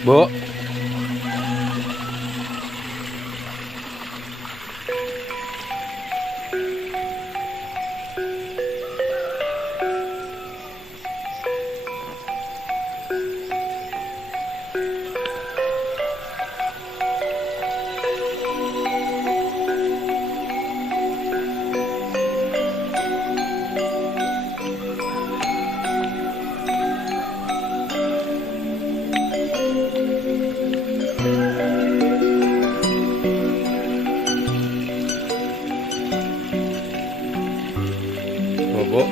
Bu. Bobo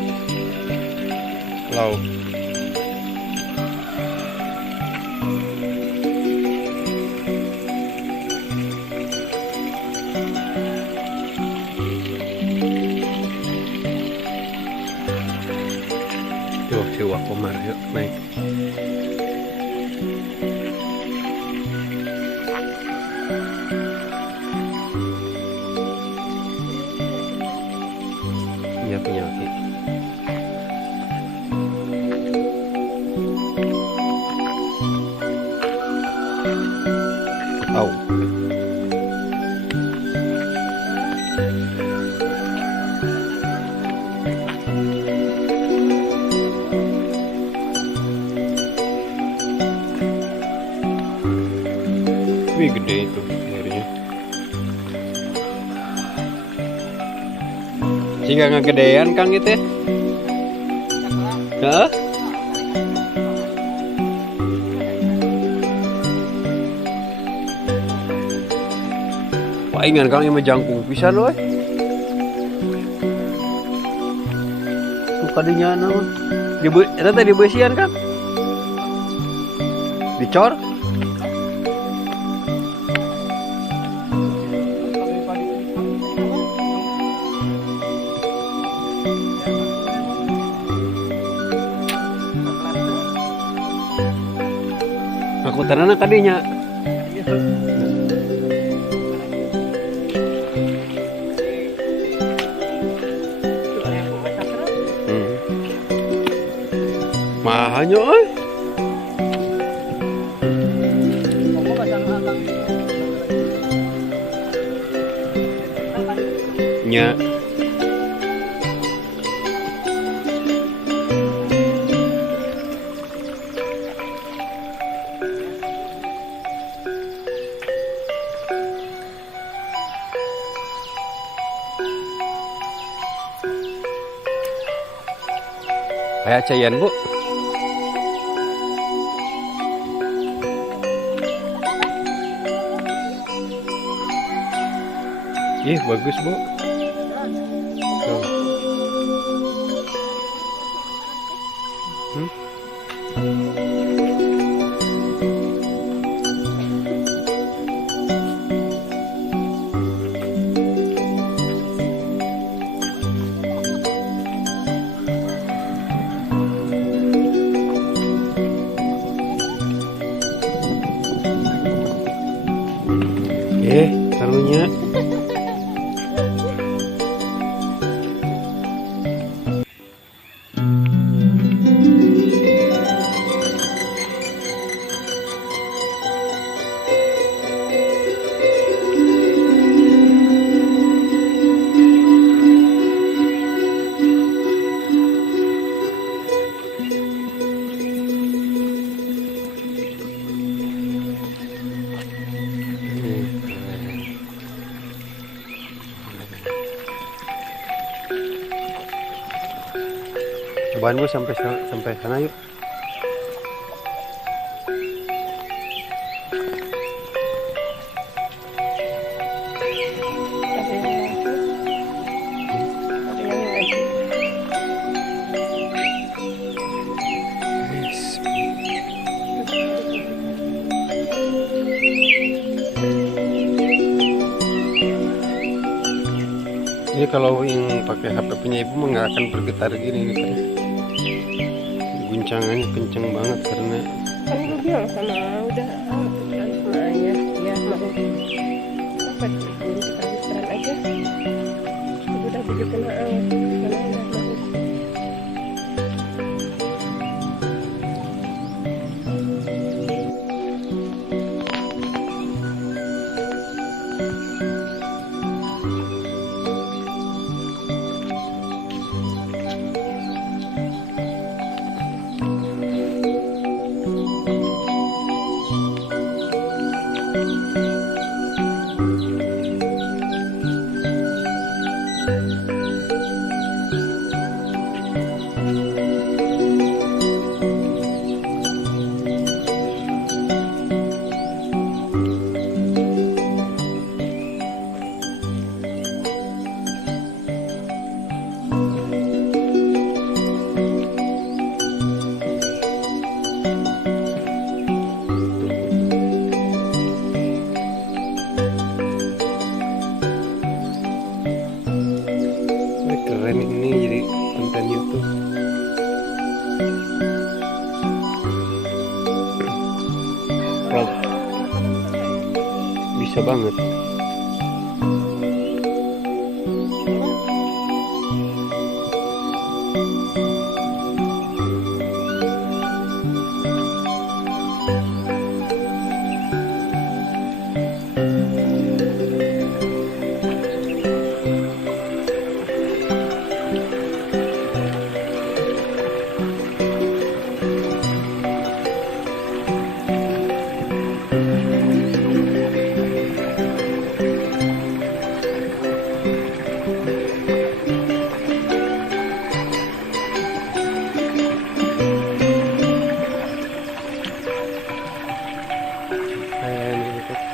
lauk tuh si Wakomar yuk naik. Punya penyakit. Au. Wih, gede itu airnya. Jika nggak gedean Kang itu ya? Heeh. Palingan Kang yang menjangkung pisan loh. Tadinya naon? Eta teh dibeusian kan? Dicor? Aku tanana kadinya. Mahanya euy. Nya. Kayak cayan, Bu. Ih, bagus, Bu. Tuh. Karunya. Cobaan Bu sampai sana yuk. Ini kalau yang pakai HP punya ibu mah nggak akan bergetar gini nih kan. Guncangannya kenceng banget karena kan gue bilang sama udah sama ayah ya mau apa diburu sekali aja udah begitu nah karena udah mau keren ini jadi konten YouTube. Vlog bisa banget.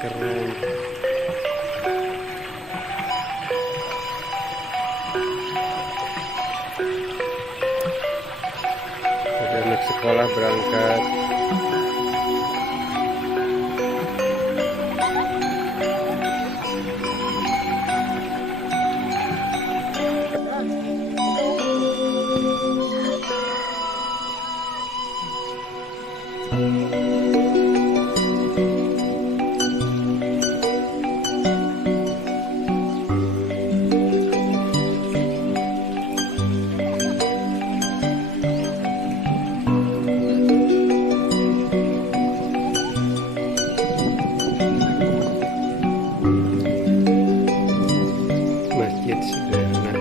Keren. Ada anak sekolah berangkat. Masjid sederhana.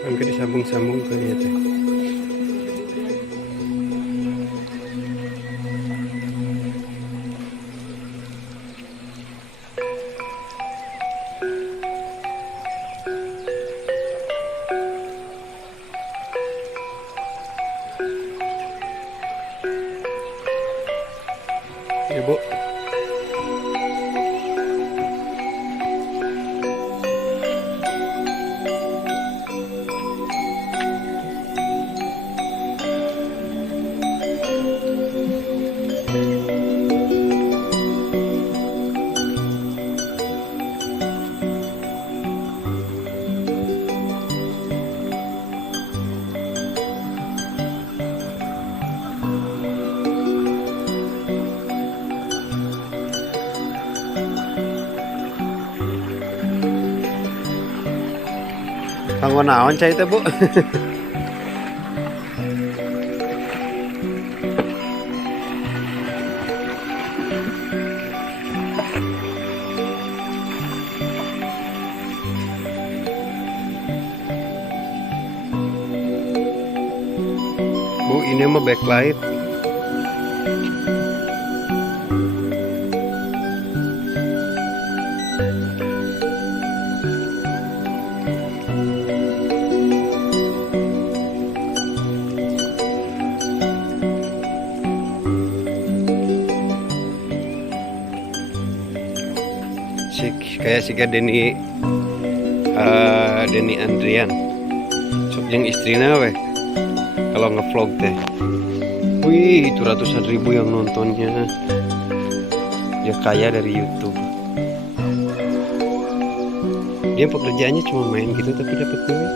Kan disambung-sambung kali ya teh. Ya Bu. Kanggo naon cai teh Bu? Bu, ini mah backlight. kayak si Denny Denny Andrian. Sok yang istrinya weh. Kalau ngevlog teh. Wih, itu ratusan ribu yang nontonnya. Dia kaya dari YouTube. Dia pekerjaannya cuma main gitu tapi dapat duit.